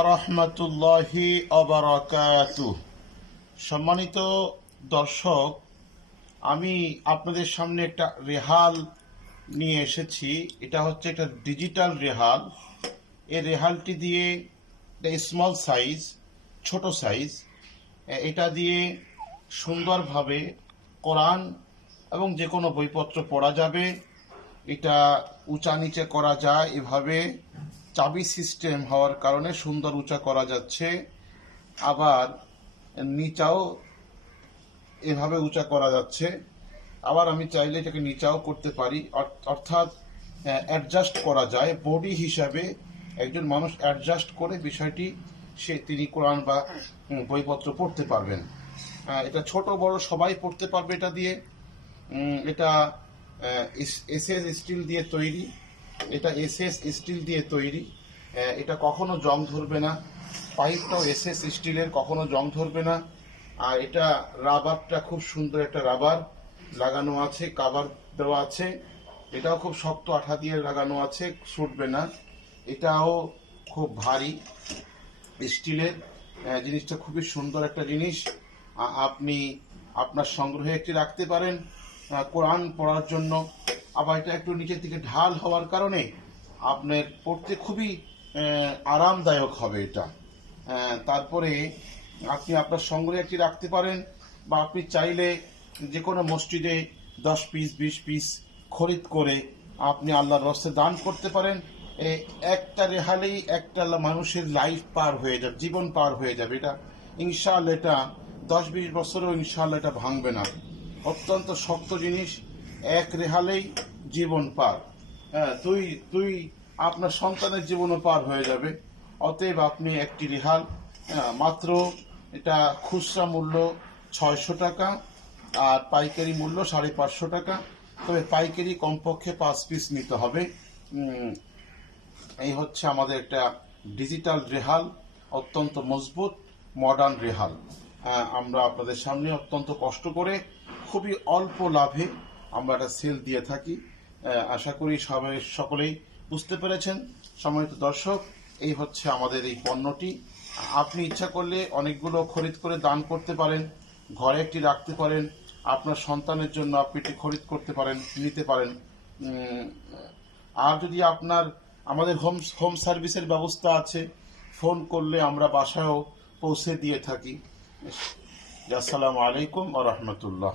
আরহামতুল্লাহি অবরাকাতু সম্মানিত দর্শক, আমি আপনাদের সামনে একটা রেহাল নিয়ে এসেছি। এটা হচ্ছে একটা ডিজিটাল রেহাল। এই রেহালটি দিয়ে স্মল সাইজ ছোট সাইজ এটা দিয়ে সুন্দরভাবে কোরআন এবং যে কোনো বইপত্র পড়া যাবে। এটা উঁচা নিচে করা যায় এভাবে। চাবি সিস্টেম হওয়ার কারণে সুন্দর উঁচা করা যাচ্ছে। আবার নিচাও এভাবে উঁচা করা যাচ্ছে। আবার আমি চাইলে এটাকে নিচাও করতে পারি। অর- অর্থাৎ অ্যাডজাস্ট করা যায়। বডি হিসাবে একজন মানুষ অ্যাডজাস্ট করে বিষয়টি সে, তিনি কোরআন বা বইপত্র পড়তে পারবেন। এটা ছোট, বড় সবাই পড়তে পারবে এটা দিয়ে। এটা এস এস স্টিল দিয়ে তৈরি। এটা এস এস স্টিল দিয়ে তৈরি। এটা কখনো জং ধরবে না। পাইপটাও এস এস স্টিলের, কখনো জং ধরবে না। আর এটা রাবারটা খুব সুন্দর একটা রাবার লাগানো আছে কাবার দেওয়া আছে। এটাও খুব শক্ত আঠা দিয়ে লাগানো আছে, ছুটবে না। এটাও খুব ভারী স্টিলের। জিনিসটা খুবই সুন্দর একটা জিনিস। আপনি আপনার সংগ্রহে একটি রাখতে পারেন কোরআন পড়ার জন্য। আবার এটা একটু নিচের দিকে ঢাল হওয়ার কারণে আপনার পড়তে খুবই আরামদায়ক হবে এটা। তারপরে আপনি আপনার সংগ্রহে একটি রাখতে পারেন বা আপনি চাইলে যে কোনো মসজিদে দশ পিস, বিশ পিস খরিদ করে আপনি আল্লাহর রস্তে দান করতে পারেন। একটা রেহালেই একটা মানুষের লাইফ পার হয়ে যাবে, জীবন পার হয়ে যাবে। এটা ইনশাআল্লাহ এটা দশ, বিশ বছরেও ইনশাআল্লাহ এটা ভাঙবে না। অত্যন্ত শক্ত জিনিস, এক রেহালেই জীবন পার। হ্যাঁ তুই তুই আপনার সন্তানের জীবনও পার হয়ে যাবে। অতএব আপনি একটি রেহাল মাত্র এটা খুচরা মূল্য ছয়শো টাকা আর পাইকারি মূল্য সাড়ে পাঁচশো টাকা। তবে পাইকারি কমপক্ষে পাঁচ পিস নিতে হবে। এই হচ্ছে আমাদের একটা ডিজিটাল রেহাল, অত্যন্ত মজবুত, মডার্ন রেহাল। আমরা আপনাদের সামনে অত্যন্ত কষ্ট করে, খুবই অল্প লাভে আমরা একটা সেল দিয়ে থাকি। আশা করি সবাই সকলেই বুঝতে পেরেছেন? সম্মানিত দর্শক, এই হচ্ছে আমাদের এই পণ্যটি। আপনি ইচ্ছা করলে অনেকগুলো খরিদ করে দান করতে পারেন, ঘরে একটি রাখতে পারেন, আপনার সন্তানের জন্য আপনি এটি খরিদ করতে পারেন, নিতে পারেন। আর যদি আপনার, আমাদের হোম হোম সার্ভিসের ব্যবস্থা আছে, ফোন করলে আমরা বাসায়ও পৌঁছে দিয়ে থাকি। আসসালামু আলাইকুম আ রহমতুল্লাহ।